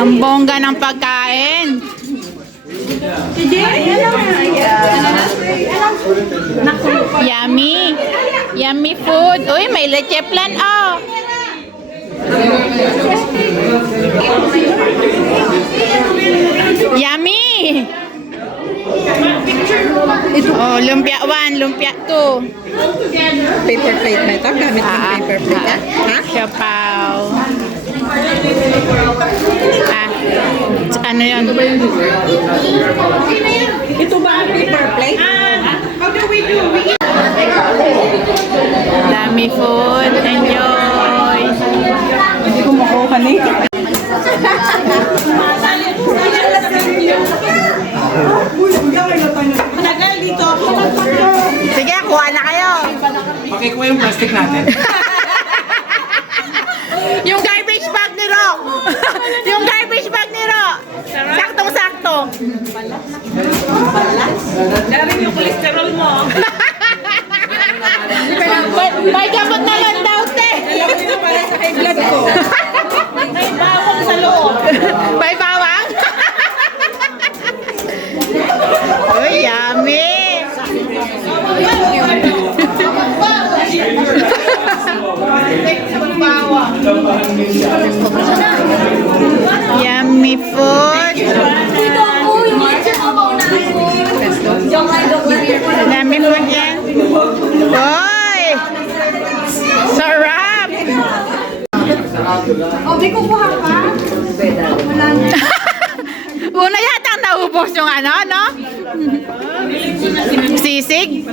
Ang bongga ng pagkain. Yummy. Yummy food. Uy, may leche plan, oh. Yummy. Oh, lumpia 1, lumpia 2. Paper plate na ito? Gamit ng paper plate? Ha? Siapaw. Ano yan? Ito ba ang paper plate? Dami food. Enjoy. Hindi ko makuha ni. Managal dito ako. Sige, kuha na kayo. Pakikuha yung plastic natin. Yung garbage bag ni Ro. Yung garbage bag ni Ro. Saktong-sakto. Daring yung cholesterol mo. May gamot na lang daw, te. Alam mo na para sa high blood ko. May bawang sa loob. May bawang? Uy, yummy. Yummy food. Yummy food yan. Uy! Sarap! Di ko kuha ka? Una yata naubos yung ano, no? Sisig.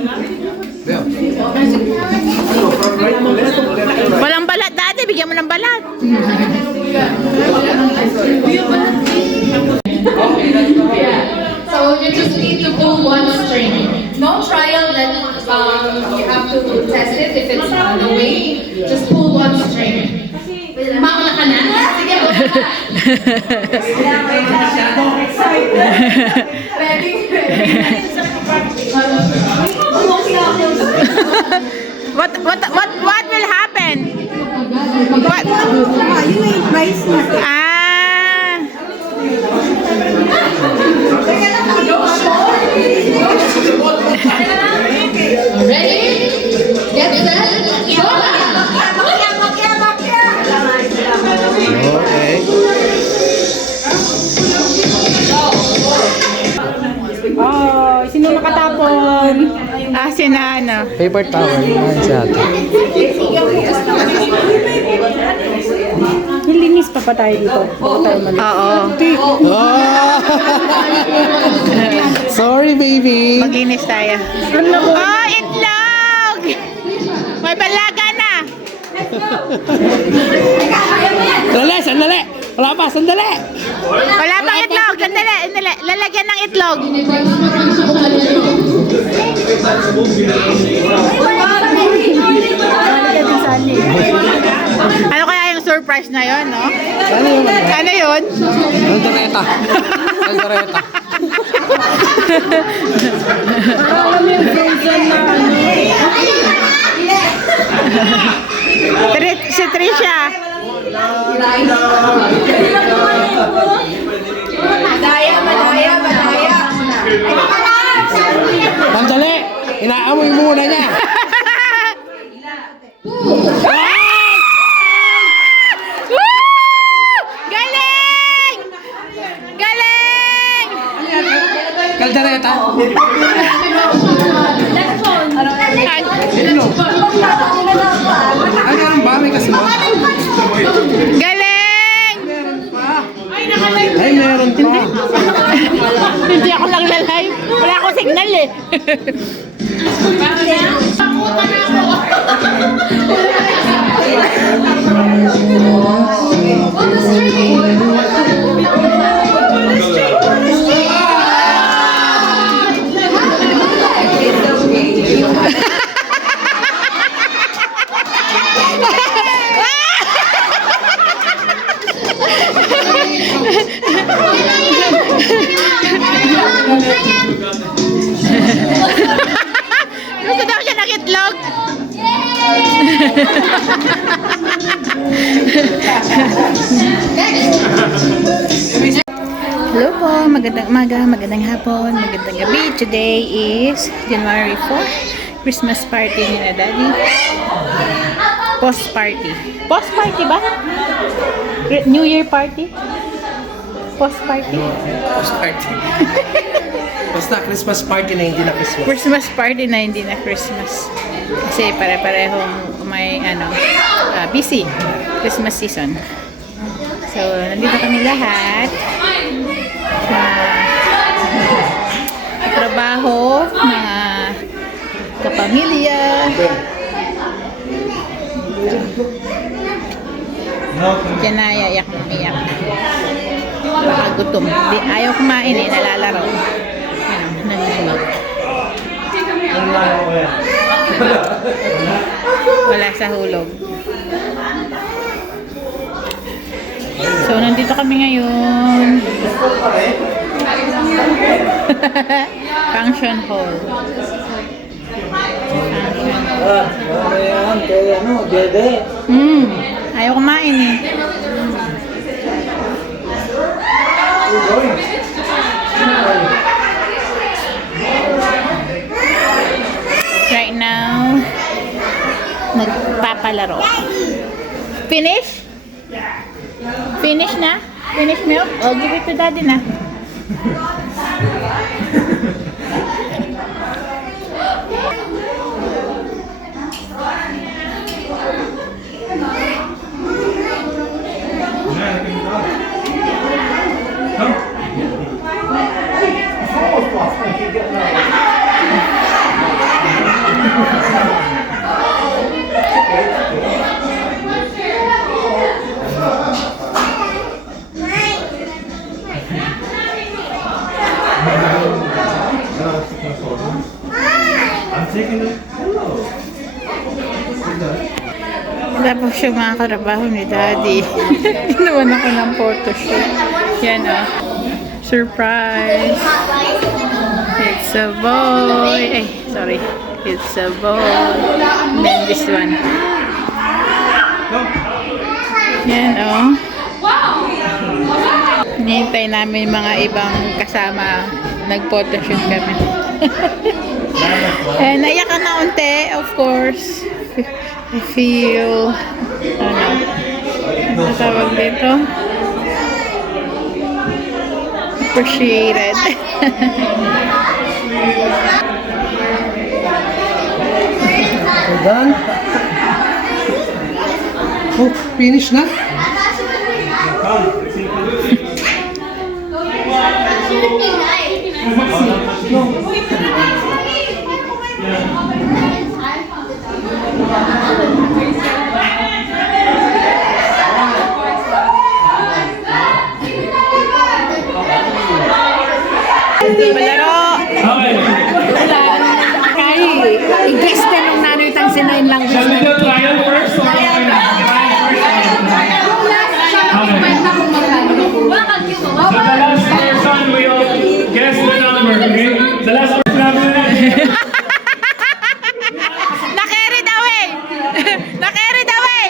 Walang balat dati, bigyan mo ng balat. So you just need to pull one string. No trial that you have to test it if it's on the way. Just pull one string. Mauna ka na? Sige, mauna ka. Ready? What will happen? What? Ready? Get set. Go! Okay. Oh, sino makatapon? Si Nana. Paper towel. Ayan si ate. Nilinis pa tayo dito. Oo. Oh! Sorry, baby. Maginis tayo. Oh, itlog! May balaga na. Sandali! Wala pa, sandali! Wala pang itlog. Sandali. Lalagyan ng itlog. Ano kaya yung surprise na yon, no? Ano yun? Ano yun? Caldereta. Caldereta. Si Trisha. Madaya. Sandali! Inaamoy muna niya. Galing! Galing! Caldereta. Ay, ganun ba? May kasi ba? Galing! Ay, meron pa. Hindi ako nagla-live. Wala akong signal eh. On the string. Gusto daw siya ng itlog. Hello po, magandang umaga, magandang hapon, magandang gabi. Today is January 4, Christmas party ni na Daddy. Post party. Post party ba? New Year party? Post party? Post party. Basta Christmas party na hindi na Christmas. Christmas party na hindi na Christmas. Kasi pare-parehong may busy Christmas season. So, nandito kami lahat. Trabaho, mga kapamilya. Diyan na iyak ng iyak. Baka gutom. Ayaw kumain eh, nalalaro. Nalilog. Wala sa hulog. So, nandito kami ngayon. Function hall. Ayaw kumain eh. Right now, nagpapalaro. Finish? Finish na? Finish milk? Oh, give it to daddy na. Tapos yung mga karabaho ni Daddy. Ginawan ako ng photoshoot. Yan surprise! It's a boy! Ay, sorry. It's a boy. And then this one. Yan Hinihintay namin mga ibang kasama. Nag-photoshoot kami. Naiyak ka na unti, of course. I feel, ano tawag dito? Appreciated. Done? Oh, finish na? Malaro! I-guess na nung nanoy tang sinayin lang. Shall we do trial first or So the last person will guess the number, okay? The last person number. Na-carried away! Na-carried away!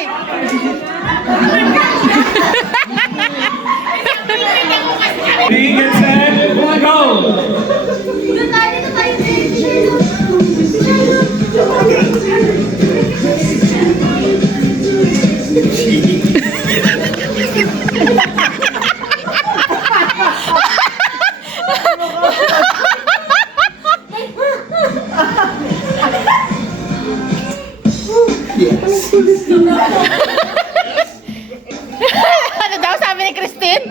Get set, go! Ano daw sabi ni Christine?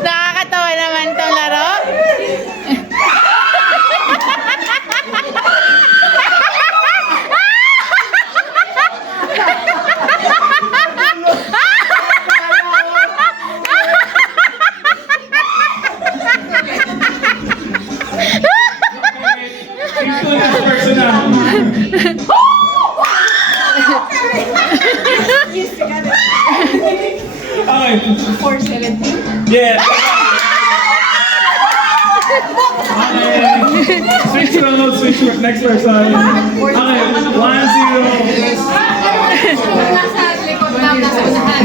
Nakakatawa naman tong laro. Next person na. switch for next person. Okay, 1-0.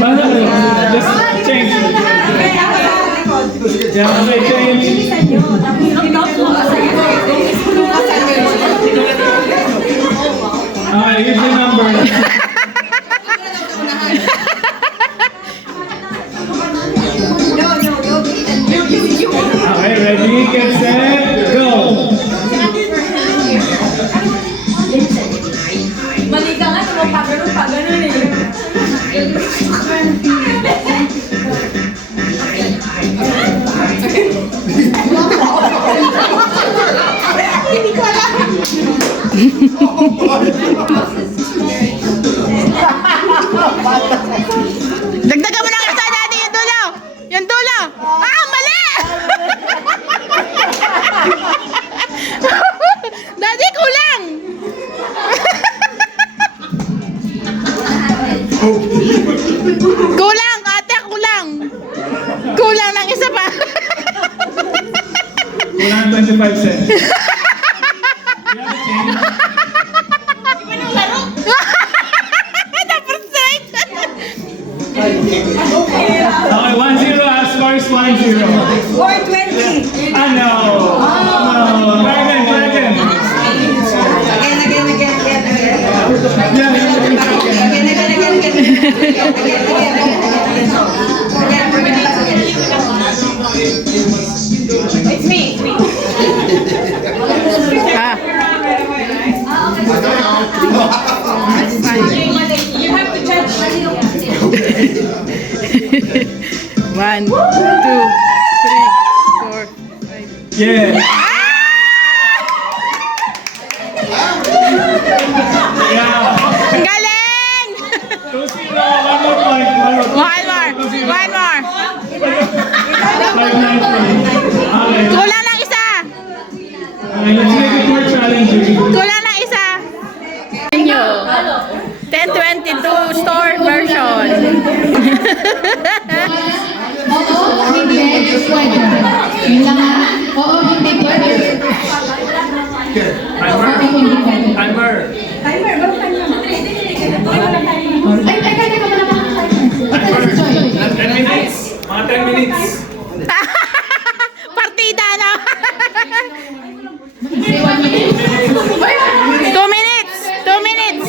Basta kayo. Just change. Yeah, okay, change. Okay, here's the number. Okay, ready, get set, go! Mali ka nga, pag ganun eh. Dagdagan mo ng isa, Daddy, yung dulo! Yung dulo! Ah, mali! Daddy, kulang! Kulang, ate, kulang! Kulang ng isa pa. Kulang 25 cents. You have to change. Dapat straight. Okay, 1-0, as far as 1-0. 420. Ah, no! No! Try again, try again. Yeah, It's me. Ah. You have to judge. 1, 2, 3, 4, 5. Yeah. Yeah. Ang galing! 2-0, one more point. One more. One more. 5-9. Okay. Kulang ng isa. Okay, let's make it more challenging. Kulang ng isa. Inyo. 1022 store version. Oo, hindi pwede. Yun lang nga. Oo, hindi pwede. Timer. Timer. Ay, teka muna mga Timer. 10 minutes. Mga 10 minutes. Partida na. 2 minutes. 2 minutes.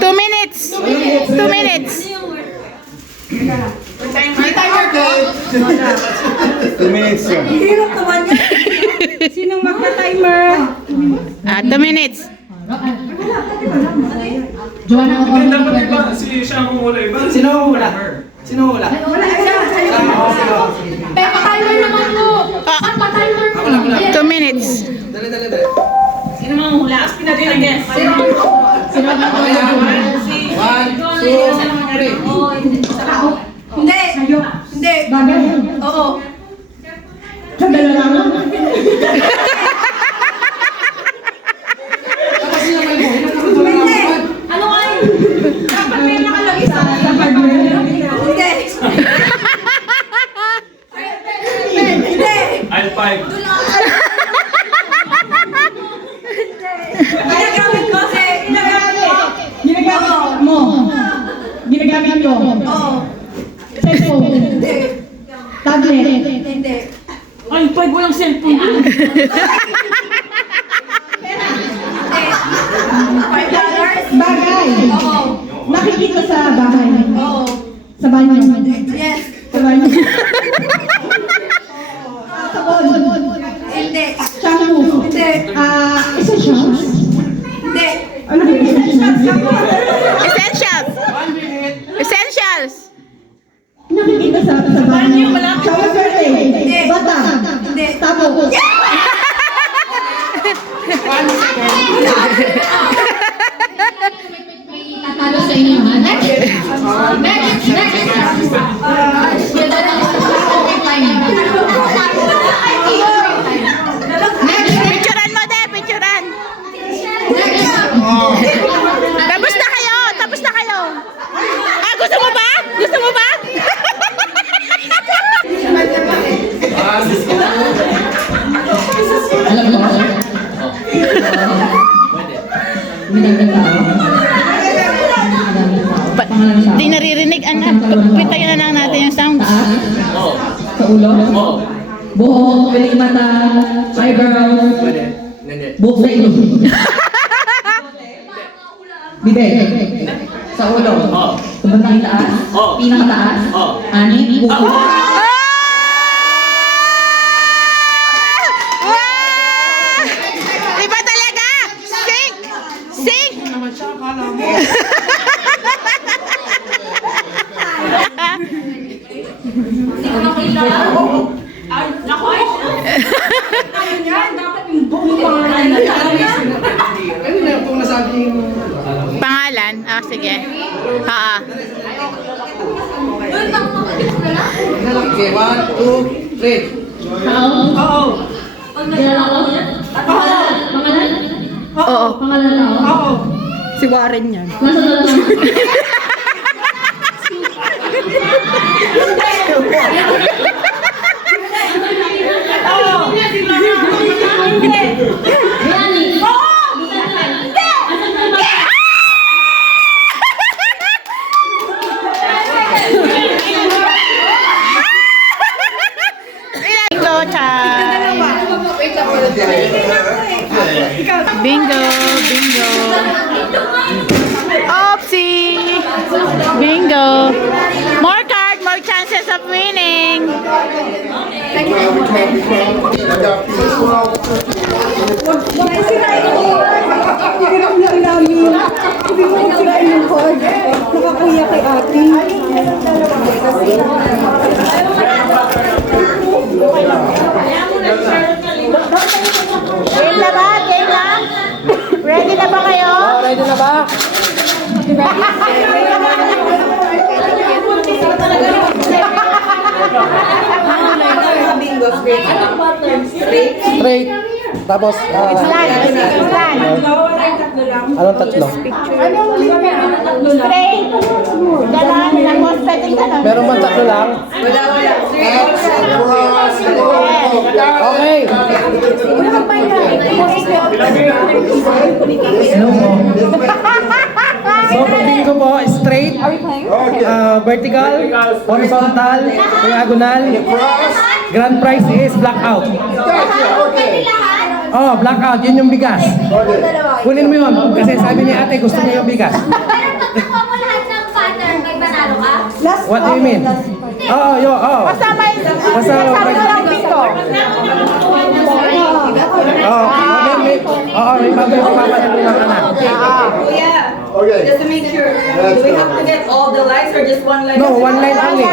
2 minutes. 2 minutes. May timer ko. 2 minutes yun. Hirap naman yan. Sinong magpa-timer? 2 minutes. Joanna, ako. Hindi, dapat iba. Si siya ang humula iba. Sino ang hula? Sino ang hula? Pero pa-timer naman mo. Pa-timer mo. 2 minutes. Dali, dali, dali. Sino mga hula? Pinag-guess. Sino ang One, two, three. Hindi. Hindi. Bagay. Oo. Sa dalawa mo. Hindi. Ano nga yun? Dapat may nakalagay sa hardware. Hindi. Hindi. I'll 5. Ginagamit ko kasi. Ginagamit mo. Ginagamit ko. Oo. Cellphone. Hindi. Tablet. Hindi. Ay, pag walang cellphone. $5? Bagay. Oo. Nakikita sa bahay. Oo. Sa banyo. Yes. Sa banyo. Sabon. Hindi. Shampoo. Hindi. Essentials. Hindi. Ano ba yung essentials? Essentials. Essentials. Nakikita sa banyo. Shower curtain. Hindi. Bata. Hindi. Tabo. Tatalo sa inyo, ha? Next! Next! Next! Yung dalawa sa perfect line. Picturean mo, de. Picturean. Next! Tapos na kayo. Tapos na kayo. Gusto mo ba? Gusto mo ba? Alam mo, Di naririnig, anak. Pitayin na lang natin yung sounds. Sa ulo? Buhok, pilik mata, eyebrows, buhok sa ilong. Bibig. Sa ulo. Sa bandang taas. Pinakataas. Ani. Buhok. Iba talaga! Sing! Sing! Ano na kung nasabi yung... Pangalan? Ah, sige. Okay, 1, 2, 3. Oo. Si Warren yan. Bingo! Bingo! Oopsie! Bingo! More card, more chances of winning! Nakakuya kay ate. Game na ba? Game na? Ready na ba kayo? Ready na ba? Straight. Tapos, Plan. Plan. anong tatlo? Straight. Ganon. Tapos pwedeng ganon. Meron ba tatlo lang? Okay. Hello po. So, pag bingo po, straight, vertical, horizontal, diagonal. Grand prize is blackout. Oh, blackout, yun yung bigas. Kunin mo yun, kasi sabi ni ate gusto niya yung bigas. What do you mean? Oh, yo, oh. Basta may sabi ko lang bingo. May papanalunan ka na. Okay. Just to make sure, do we have to get all the lights or just one light? No, one line only.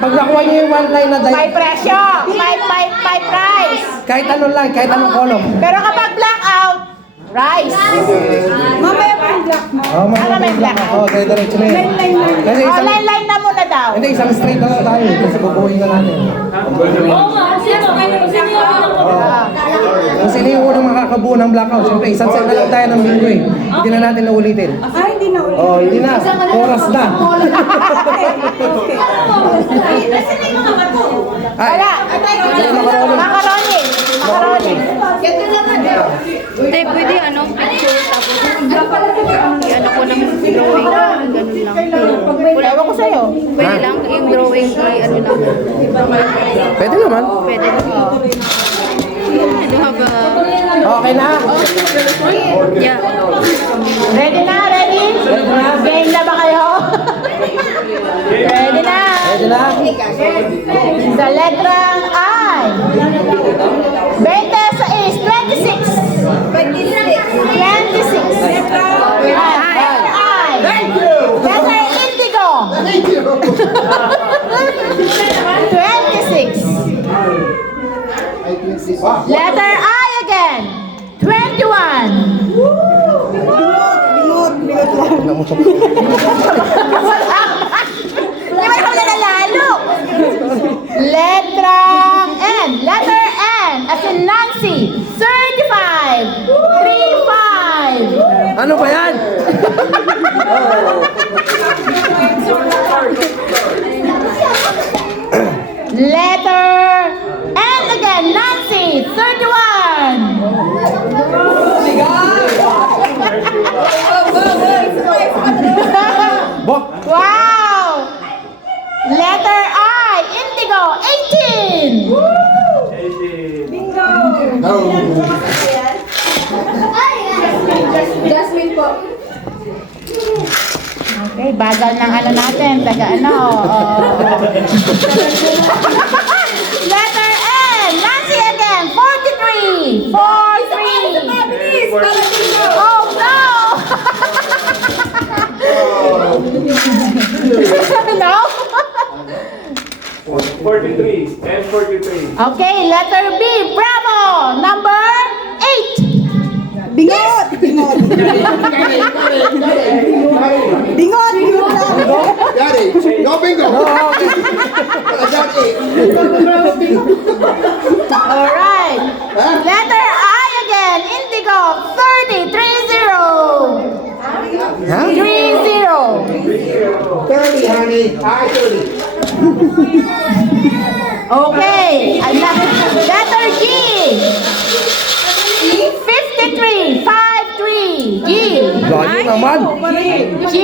Pag nakuha niyo yung one line na May presyo. May price. kahit ano lang, kahit anong kolom. Pero kapag blackout, rice. Mamaya pa yung black mo. Oh, May blackout. Oh, okay, diretso na yun. Kasi Oh, isang, line na muna daw. hindi, isang straight na lang tayo. Kasi bubuhin na natin. Kung sino yung unang makakabuo ng blackout, siyempre, isang set na lang tayo ng bingo eh. Hindi na natin naulitin. Hindi na ulit. Oh, hindi na. Oras na. Ay, Wala. Macaroni. Macaroni. Hindi, pwede ano, picture, tapos ano ko ng drawing, ganun lang. Ewan ko sa'yo. Pwede lang, yung drawing, ano lang. pwede naman. Pwede lang. I don't have a... Okay na. Yeah. Ready na? Ready? Game na ba kayo? Ready na? Pwede na. Sa letrang I. 20 sa is 26. 26. Letter I. Letter indigo. 26. Letter I again. 21. Di ba ikaw nalalalo? Letrang N. Letter N. As in Nancy. 35. 35. Ano ba yan? Letter N again. Nancy. 31. Wow! Letter I, indigo, 18. Jasmine po. Okay, bagal ng ano natin, taga ano. Letter N, Nancy again, 43. 43. Oh no! No? 43. And 43. Okay, letter B, Bravo, number 8. Bingot! Bingot! Bingot! Bingot lang! Daddy, no bingo. Alright. Letter I again, indigo, 30, 30. 30. 30, honey. I 30. Okay. Letter G. 53, 53. G. Lagi naman. G.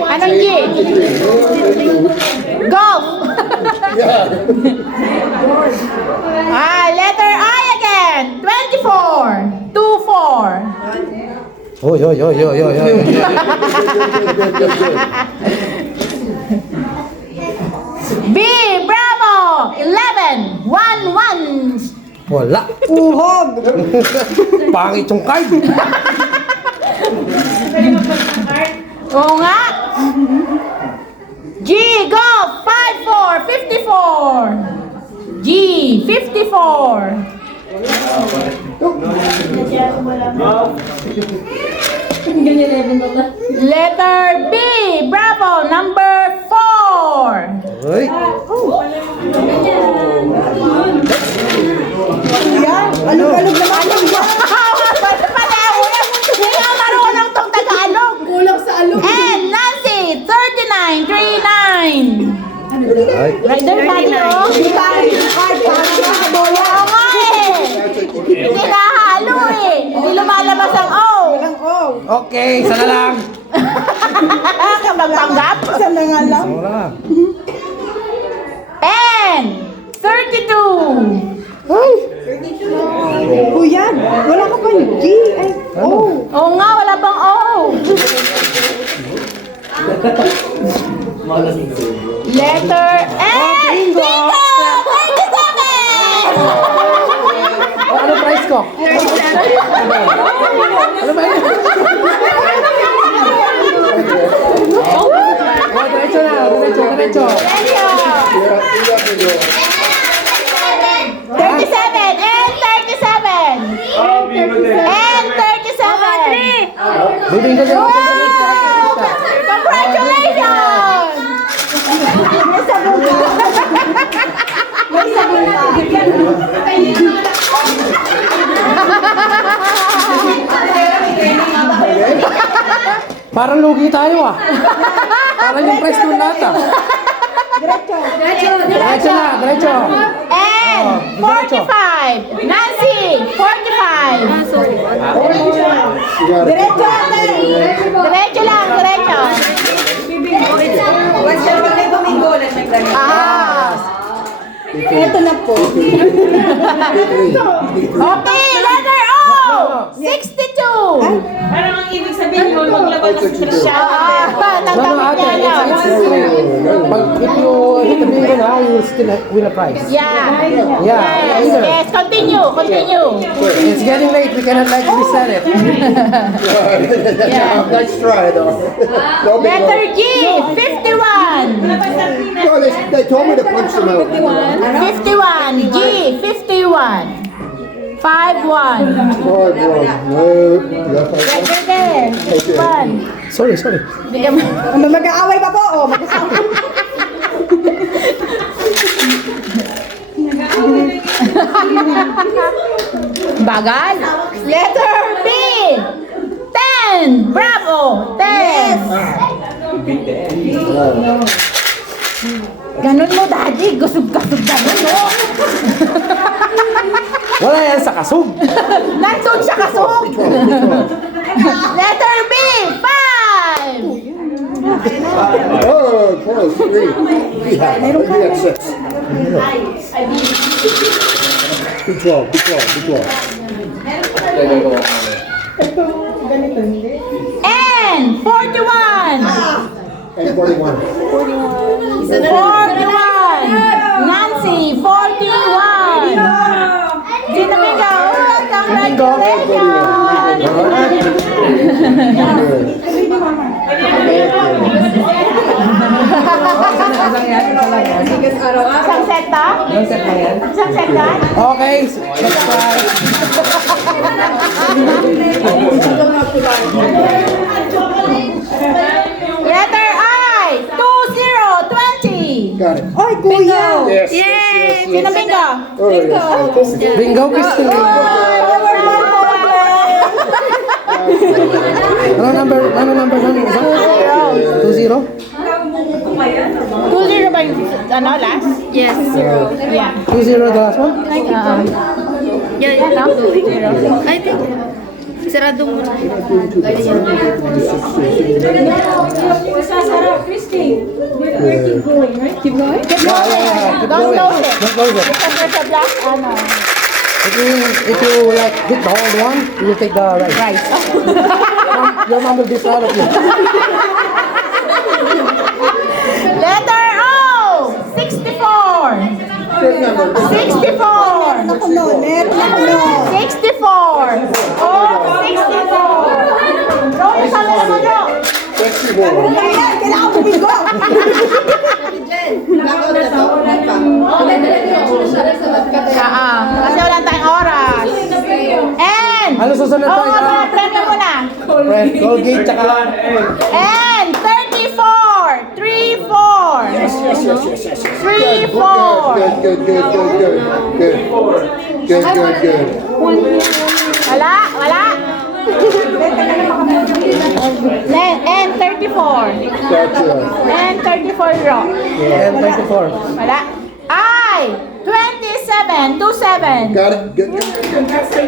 Anong G? Golf. Letter I again. 24. 24. Oy. B. Bravo. 11. 1. Wala. Uhog! Pangit yung card. Oo nga. G. Golf. 5, 4. 54. G. 54. Letter B. Bravo. Number 4. Oy. Yan! Alog-alog naman yan! Hindi nga marunong tong Tagalog. Kulang sa alog! And Nancy, 39, 39. Ay. Rider tayo. Hindi tayo yung card para sa bola! Oo nga eh. Hindi nahalo eh. Hindi lumalabas ang O. Walang oh! Okay, isa na lang. Magpanggap. Isa na nga lang! Wala. And 32. Kuya, wala ka pa yung G! Ay, oh! Oo nga, wala pang O. Letter N. Bingo! 37! Ano price ko? Ano ba yun? Diretso na, diretso. 37 and 37. And 37. Bibing ka Wow! Congratulations! May sabon pa! Parang lugi tayo ah. Parang yung price ko lahat ah. Diretso! Diretso na, diretso. And 45. Nancy, 45. Diretso ate! Diretso lang, diretso. What's your pag Domingo? Let's make that. Ito na po. Okay, letter O. 62. Parang ang ibig sabihin mo, maglaban na sa Siya. No, ate, if you hit the bingo na, you will still win a prize. Yeah. Yeah, Yes, yes. Continue. It's getting late, we cannot like reset it. Yeah. Let's try though. Letter G. 51. No, they told me to punch them out. 51. G. 51. 5-1. Right there. 1. Sorry. Bigyan mo. Mag-aaway pa po, oh. Mag-aaway. Bagal. Letter B. 10. Bravo. 10. Ganun mo, Daddy. Gusog-gasog ganun, no? Wala yan sa kasug. Nandun siya kasog. Letter B. 5. Oh, Yeah, maybe that's 6. B12, B12. And 41. And 41. 41. Nancy, 41. Sino Bingo? Isang set to? Isang set to? Okay, let's try. Letter I, 20, 20. Got it. Oy, kuya! Yes, yes, Sino Bingo? Oh, yes. Bingo, Christine. Ano number? 20? 20 ba yung ano, last? Yes. Yeah. 20 the last one? Yeah, I think. Sarado mo na. Keep going? Keep Don't going. close it. Don't close it. Because there's a black, ano. If you like hit the whole one, you will take the rice. Your mom will be proud of you. Letter O, 64. 64. Naku, no, net, naku, no. 64. Oh, 64. Bro, yung camera mo, bro. 61. Ayan, kailangan ko bingo! Kasi wala tayong oras. And, Ano susunod oo tayo? nga pala, premyo muna. Friend, Colgate, tsaka... And, 34. 3-4. 3-4. Good. Wala, wala. And 34. Gotcha. And 34 bro. And 24. Wala. I, 27. 27. Got it. Good.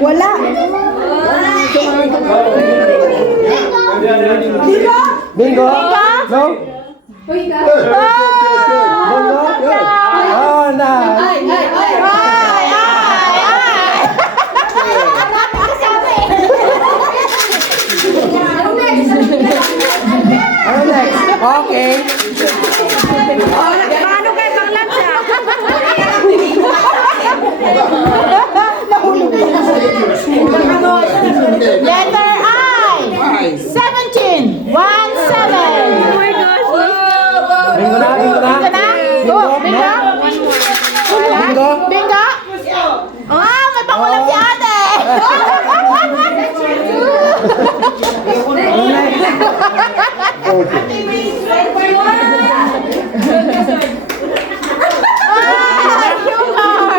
Wala! Bingo! Bingo? No? Good. Oh, nice. Ay, ay. Ano next? Okay. Paano kayo pang siya? Letter I, 17. 1-7. Bingo na, bingo na. Ito na? Go, bingo? Bingo? Bingo? Ah, may pangulam si ate!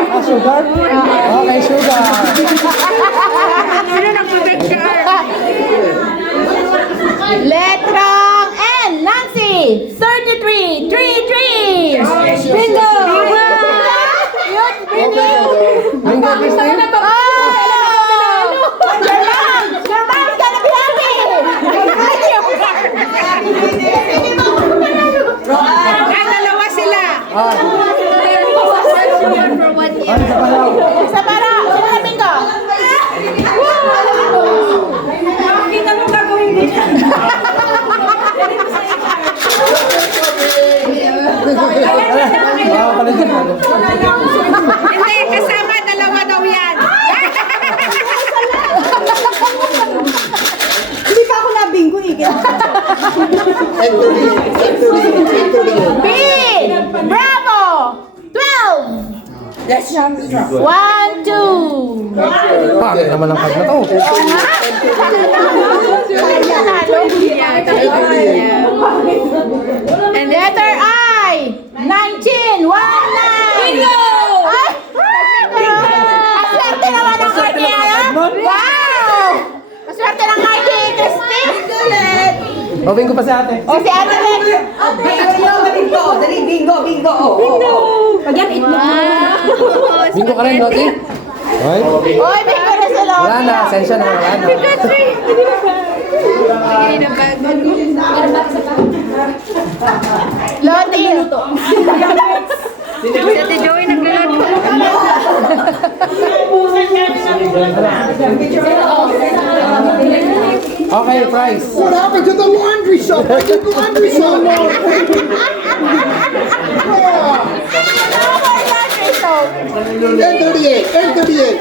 Ah, sugar? Okay, sugar. Letrang N, Nancy, 33, 3-3. Bingo! Yun, bingo! Bingo, Christine? Your mom's gonna be happy! Ay, dalawa sila. Ano sa palaw? Isa para, sino na bingo? Nakakita mo gagawin din yan. Ah, paligid na. Hindi, kasama, dalawa daw yan. Hindi pa ako nabingo eh. B, Bravo, 12. Yes, 1, 2. Pangit naman ang card na to. And letter I, 19, 1-9. Bingo! Aswerte naman ang card niya. Wow! Aswerte ng card ni Christine. O, bingo pa si ate. O si ate Lex. Bingo! Dali, bingo! Bingo! Pag yan, itlog mo. Bingo ka rin, Loti? Okay. Oy, bingo na si Lottie. Wala na, asensya na. Wala na. Lottie. Okay, price. What happened to the laundry shop? I did the laundry shop. N38, N38.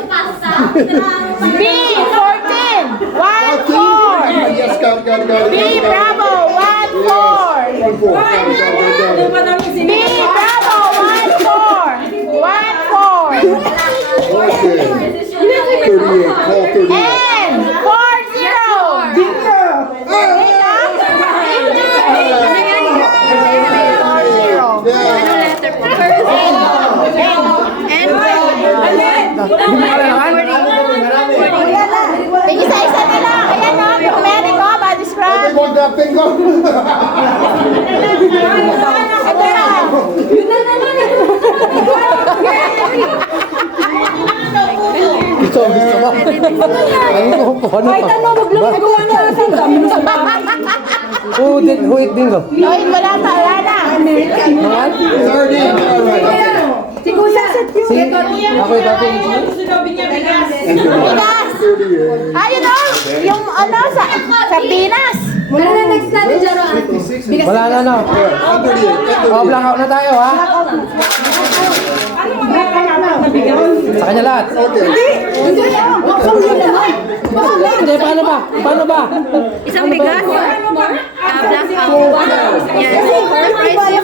B, 14. 1, 4. Yes, got it. B, Bravo, 1, 4. 1, 4. Got it. B, Bravo, 1, 4. 1, 4. Okay. 38, call 38. N, 40. Isa-isa na lang. Ayan o, turmeric o, body scrub. Bingo na, bingo. Ito yan. Gusto mo. Ayun ko po. Ano pa? Who eat bingo? Loy, wala pa, wala na. 30, all right. Ako ito. Bigas. 38. Ayun o, yung ano, sa Pinas. Wala na, no? Oh, blackout na tayo, ha? Sa kanya lahat. Hindi, paano ba? Isang bigas? Black out. Yes. The price is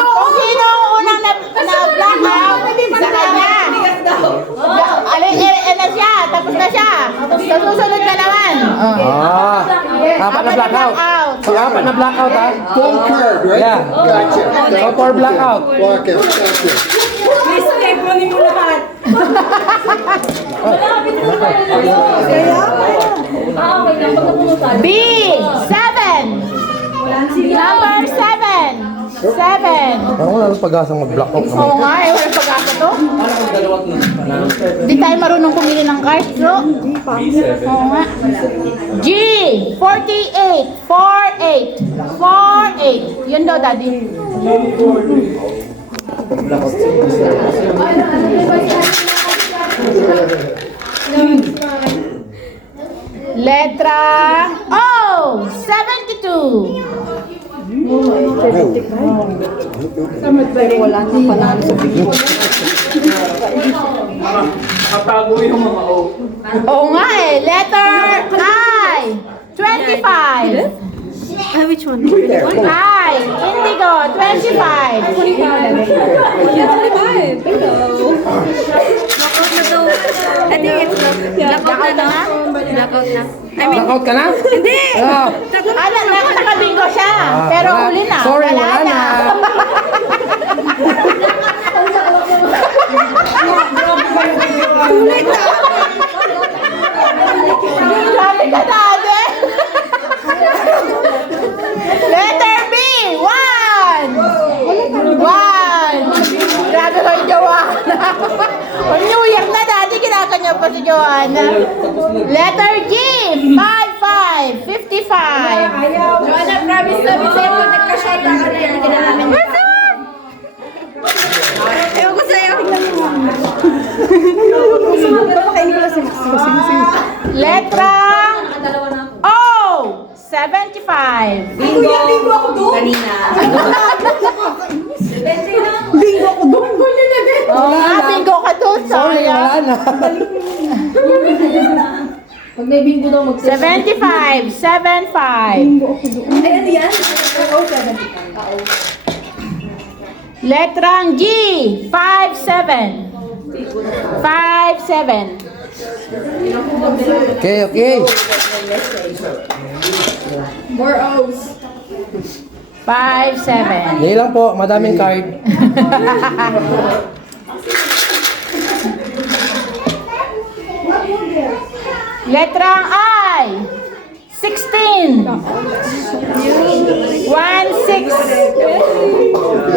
Kung sino ang unang na-blackout, sa kanya. Ano siya, tapos na siya. Sa susunod na naman. Apat na blackout. So, apat na blackout, ha? Full card, right? Yeah. Gotcha. So, for blackout. Okay, gotcha. B, 7. Number 7. 7. Parang wala nang pag-asang mag-blackout. Oo nga, walang pag-asa to. Di tayo marunong pumili ng cards, bro. Oo nga. G, 48. 48. 48. Yun daw, daddy. Letra O, 72. Katago yung mga O. Oo nga eh. Letter I, 25. Which one? I, Indigo, 25. I think it's blackout na. Blackout na. I mean, Blackout ka na? hindi! Ah. Nakabingo siya. Pero wala. huli na. Sorry, wala na. Ulit na. Sabi ka dati. Letter B, 1. 1. Grabe ko yung Joanna. Pag New Year na dati, kinakanya pa si Joanna. Letter G, 55. 55. Joanna, promise namin sa'yo, kung nagka-shot ka na yan, ginanamin mo. ewan ko sa'yo. Letra O, 75. Bingo ako doon. Kanina. Bingo ako doon. Oo nga, bingo ka doon. Sorry, wala na. Pag may bingo daw 75. 75. Ay, ano yan? Oo, 75. Letrang G, 57. 57. Okay. More O's. 57. Hindi lang po, madaming card. Letrang I, 16. 1, 6.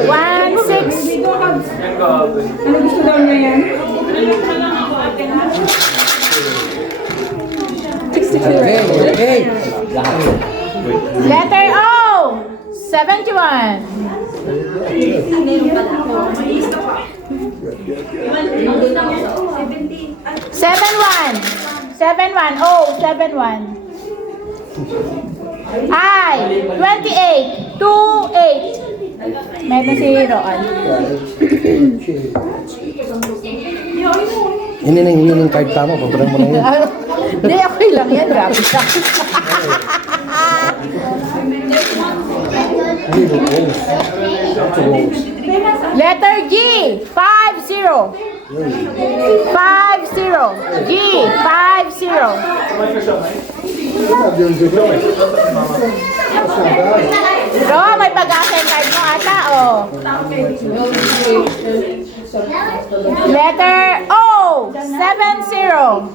1, 6. Ano gusto daw niya yan? Okay. Letter O, 71. Seven one. 7-1. Oh, 7-1. Ay, 28. 2-8. Meron si Roan. Yun yung card tama. Pagpapalagay mo na yun. Hindi, okay lang yan. Grabe siya. Letter G. 5-0. 5-0. G. 5-0. Ro, may pag-asa yung card mo ata, oh. Letter O. 7-0.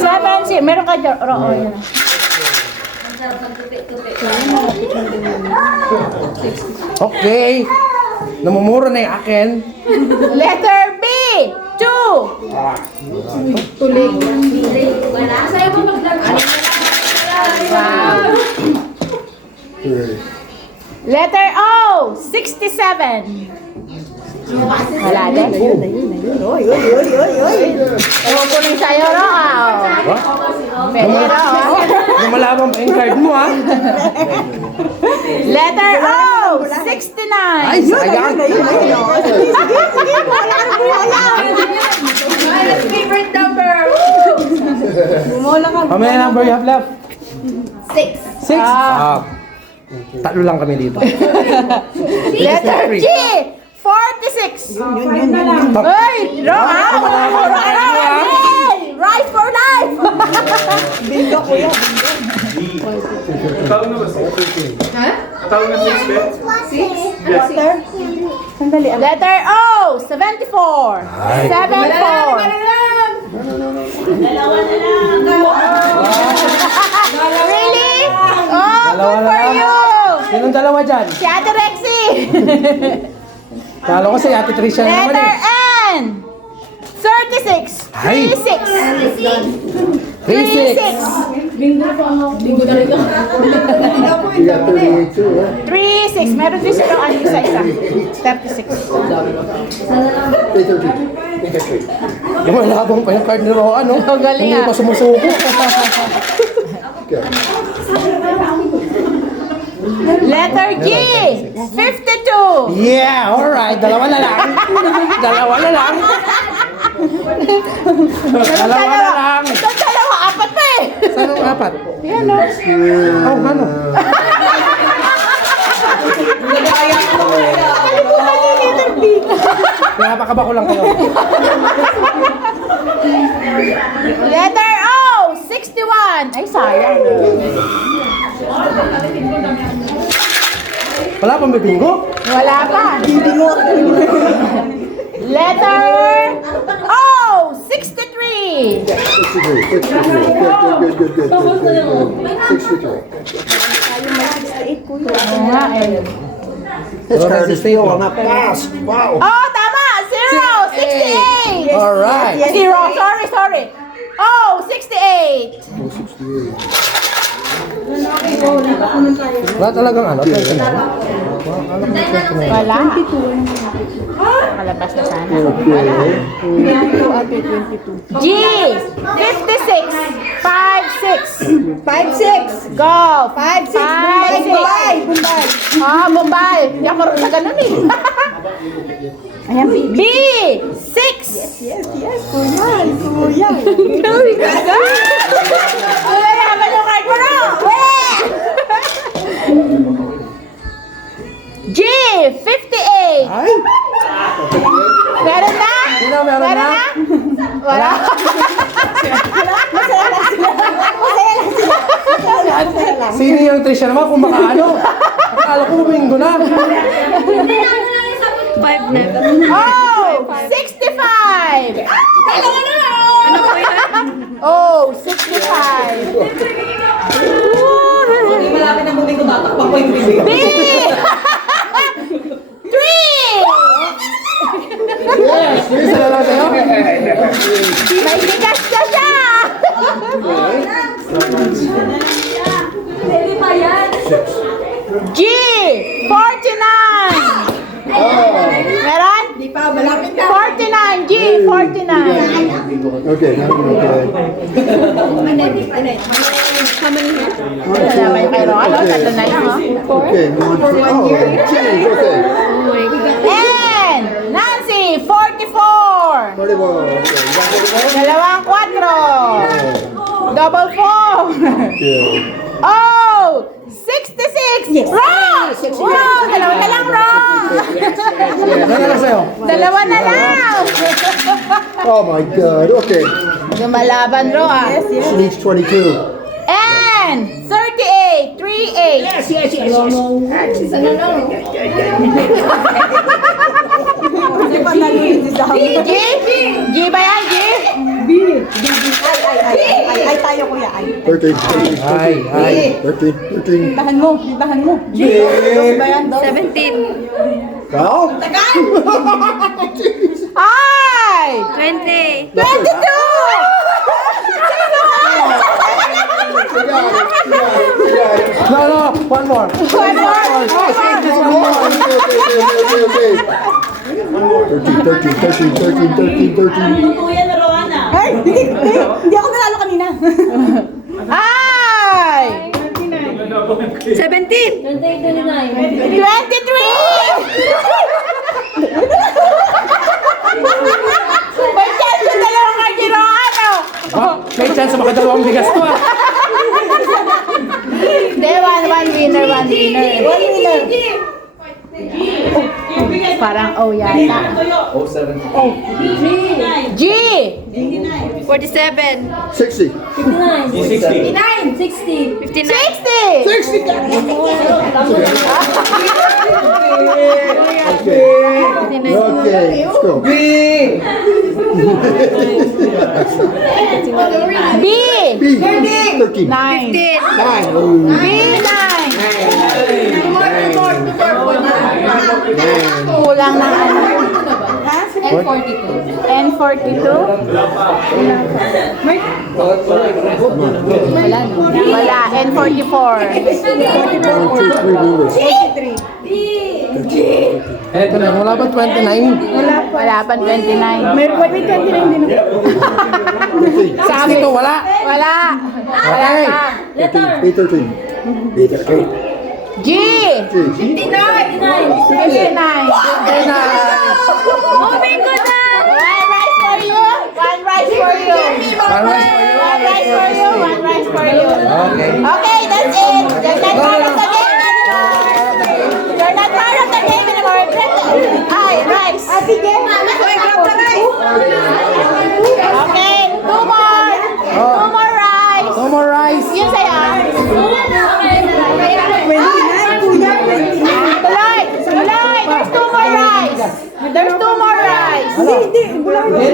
7-0. Meron ka dyan, Ro. Oh, yun. Okay. Namumuro na yung akin. Letter B. 2. Wow. Letter O. 67. Wala din. Ewan ko nang sa'yo, Ro. Pwede, Ro. Lumalaban pa yung card mo, ha? Letter O. 69. Ay, sayang. Favorite number. How many number you have left? 6. 6? Ah. Tatlo lang kami dito. Letter G. 46. Hey, Ro. Hey, rise for life. Bingo ko yan. Tawag na ba 6? Ha? Tawag na 6, Ben? 6? Letter O. 74. Ay. 74. Really? Oh, good for you. Sinong dalawa dyan? Si Ate Rexy. Kala ko si Ate Tricia naman Letter eh. N. 36. Ay. 36. 3-6. 36. Meron din siya ang isa-isa. 36. Lumalabang pa yung card ni Roa, no? Ang galing, Hindi ah. pa sumusuko. Letter G. 52. Yeah, alright. Dalawa na lang. Dalawa na lang. Dalawa na lang. Ito dalawa. Apat pa eh. Saan ang apat? Yan o. Oh, ano? Pinapakaba ko lang kayo. Letter O. 61. Ay, sayang. Wala pang may bingo? Wala pa. Letter O. 63. 63. Oo nga eh. This card is still on that pass. Wow. Oh, tama! 0! 68! Alright. Zero. Sorry. Oh, 68! Wala talagang ano? Personal? Wala. Nakalabas na sana. G! 56! 5-6! 5-6. Go! 5-6. 5-6! Bombay. Ah, Bombay! Hindi ako rin sa ganun eh. Ayan, B! 6! Yes. Kuya. Wala naman yung card mo na! G! 58! Ay! Meron na? Meron na? Wala. Sino yung Tricia naman kung baka ano? Akala ko bingo na. 5 na. Oh! 65! Dalawa na lang! Ano po yan? Oh, 65! Malapit na buming ko, tatakpak ko yung bibig. B! 3! Yes! Isa na lang sa'yo. May bigas ka siya! G! Okay, now we okay. Salamat kay Ron. Tatlo na lang, oh. Okay, 1, 2, oh, geez, okay. And Nancy, 44. 41, okay. Dalawang 4. Double 4. Okay. Oh! 66! Wrong! Wrong! Dalawa na lang, wrong! Dalawa na lang! Oh my God, okay. Lumalaban, Ro, ah. She needs 22. And 38! 38! Yes, yes, yes, G? G ba yan, G? Ay, tayo kuya, ay. 13, 13, Ay, ay. 13, 13. Tahan mo, tahan mo. Ba yan, 17. Wow. Ay! 20. 22! No, one more. One more! Okay. 13, 13, 13, 13, 13. Kuya na Rowana. Ay, hindi ako nanalo kanina. Ay! 17. 23! May chance yung dalawang kagiro, ano? Ah, may chance makadalawang bigas to ah. Hindi, one winner, one winner. One winner. Parang oh yata. G! 47. 60. 59. 60. 59. 60! 60. Okay, let's go. B! B. 13. 9. 15. 9. Oh. B, 9. Kulang na ano. N42. Wala. N44. 1, 2, 3 numbers. Eto na, wala ba 29? Wala pa 29. May 29 din. 13. Sa akin to, wala. Wala. Wala Okay. pa. 13. B13. G! G. 59. Oh my goodness. One rice for you. One rice for you. One rice for you. One rice for you. One rice for you. Okay. Okay, that's it. You're not part of the game anymore. You're not part of the game anymore. Ay, rice. Okay, two more. Two more rice. No more rice. Yun sa'yo. Tuloy. Tuloy. There's two more rice. There's two more rice.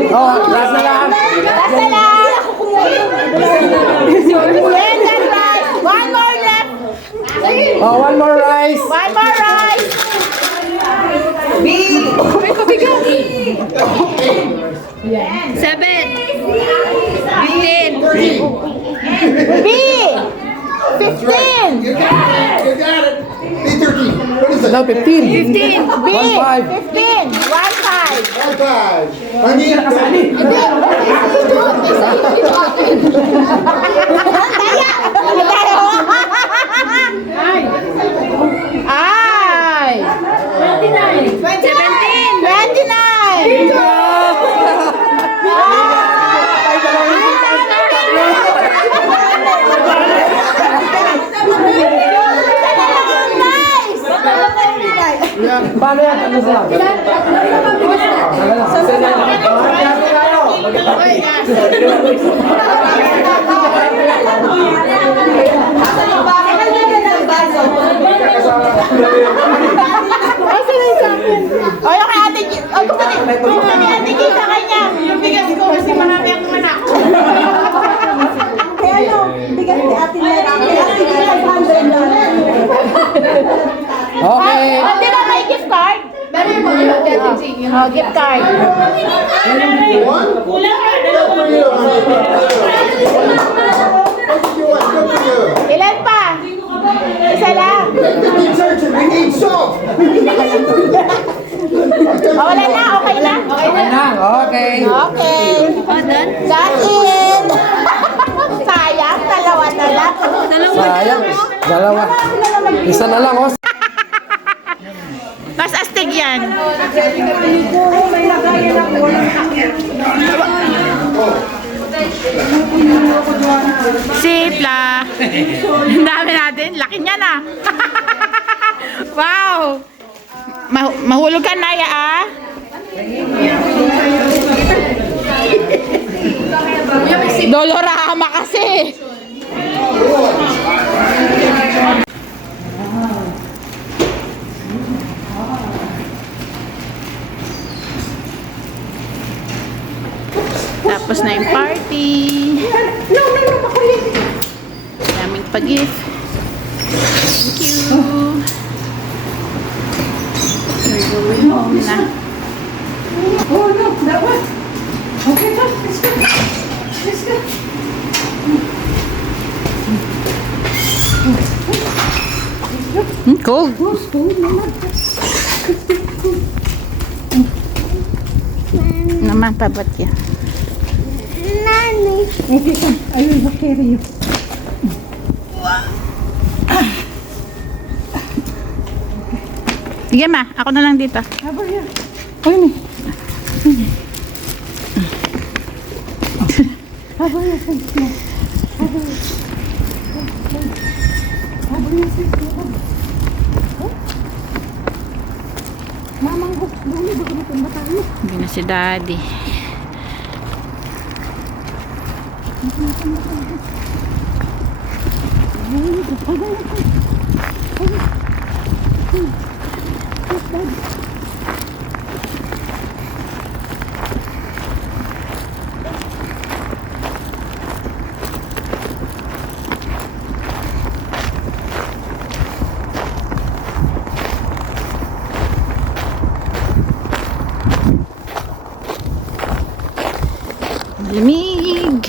Oh, last na lang. Last na lang. Yes, that's rice. One more left. Oh, one more rice. One more rice. May pabigat. 7. 15. B. 15. You got it. B13. What is it? No, 15. 15. B. 1-5. 15. 1-5. 1, 5. I need Ay! 17. 29! Paano yan? Ano sila? O, yung kay Ate G. O, gusto ni Ate G sa kanya. Yung bigas ko kasi marami akong anak. Kaya ano, bigas ni Ate Nera. Kaya Ate Nera, 500 dollars. Okay. O, di ba may gift card? Better mo yung O, gift card. Ilan pa? Isa lang. We need salt. O, wala na. Okay na? Okay na. Okay. Okay. Oh, done? That's it! Sayang, dalawa na lang. Sayang. Dalawa. Isa na lang, oh. Mas astig yan. Sipla. Ang dami natin. Laki niya na. Wow. Mahulog ka, Naya, ah. Dolorama kasi. Tapos na yung party. Daming pag-gift. Thank you. We're going home na. Oh no, that one. Okay, let's go. Let's go. Cold. Naman pabat yan. Ayun, bakteryo. Sige ma, ako na lang dito. Ayun eh. Hindi na si Daddy. Malamig.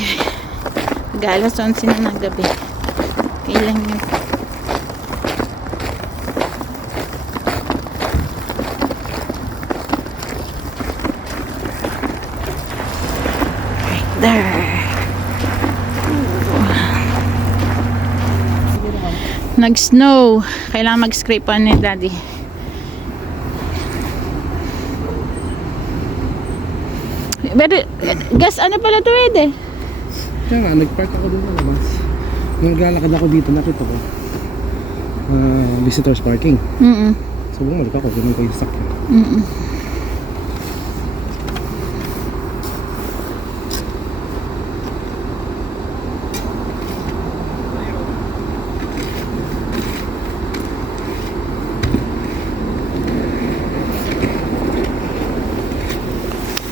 Galas 11 na ng gabi. Kailan yun? Right there. Nag-snow. Kailangan mag-scrape on ni Daddy. Pero, gas ano pala to, Ede? Kaya nga, nag-park ako doon sa labas. Nung naglalakad ako dito, nakita ko. Visitors parking. So, bumalik ako. Ganun ko yung sakya.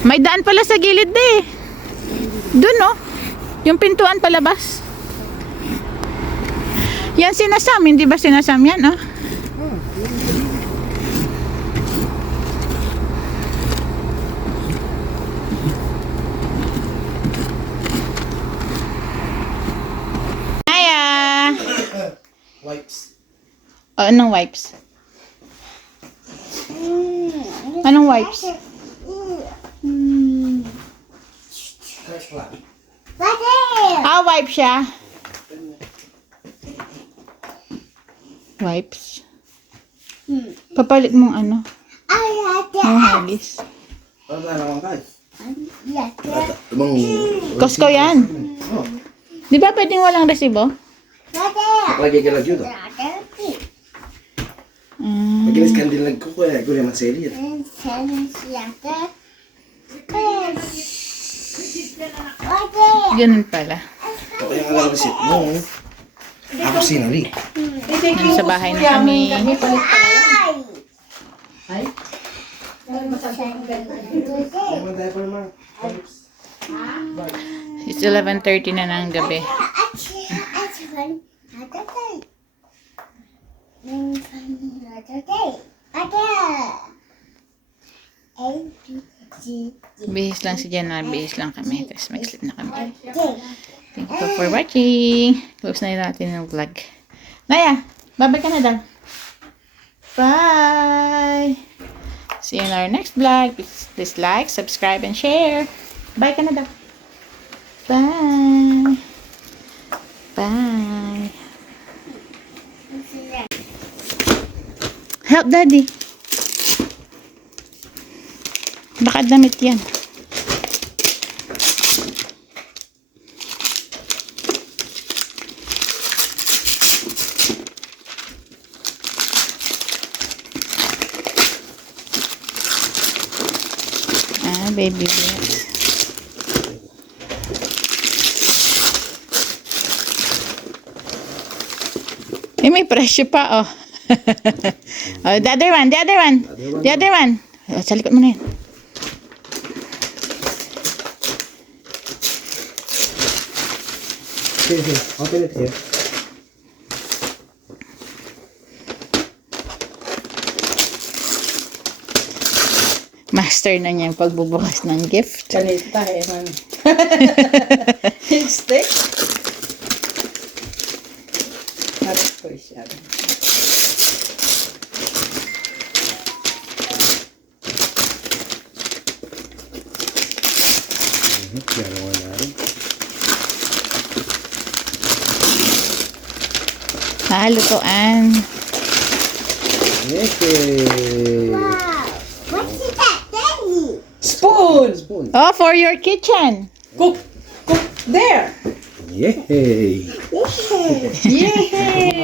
May daan pala sa gilid eh. Doon no? Yung pintuan palabas. Yan sinasam, hindi ba sinasam yan, oh? Naya! Wipes. O, anong wipes? Anong wipes? Ah, wipe siya. Wipes. Papalit mong ano? Yung hagis. Costco yan. Di ba pwedeng walang resibo? Lagi ka lagi ito. Maginis ka din lang ko kaya ko naman seri. Ganun pala. Kaya nga lang kasi mo. Ako sinali. Nasa bahay na kami. It's 11:30 na ng gabi. Bihis lang si Jenna, bihis lang kami. Tapos mag-sleep na kami. Thank you for watching. Close na natin yung vlog. Naya, babay ka na daw. Bye! See you in our next vlog. Please like, subscribe, and share. Bye ka na daw. Help daddy. Baka damit yan. Baby dress. Eh, may presyo pa, oh. Oh, the other one, the other one. The other one. Oh, sa likod mo na yan. Here. Open it here. Master na niya yung pagbubukas ng gift. Kanita eh, man. Stick. Harap ko siya. Halutuan. Yay! What's that, Daddy? Spoon! Oh, for your kitchen. Cook there! Yay! Yay!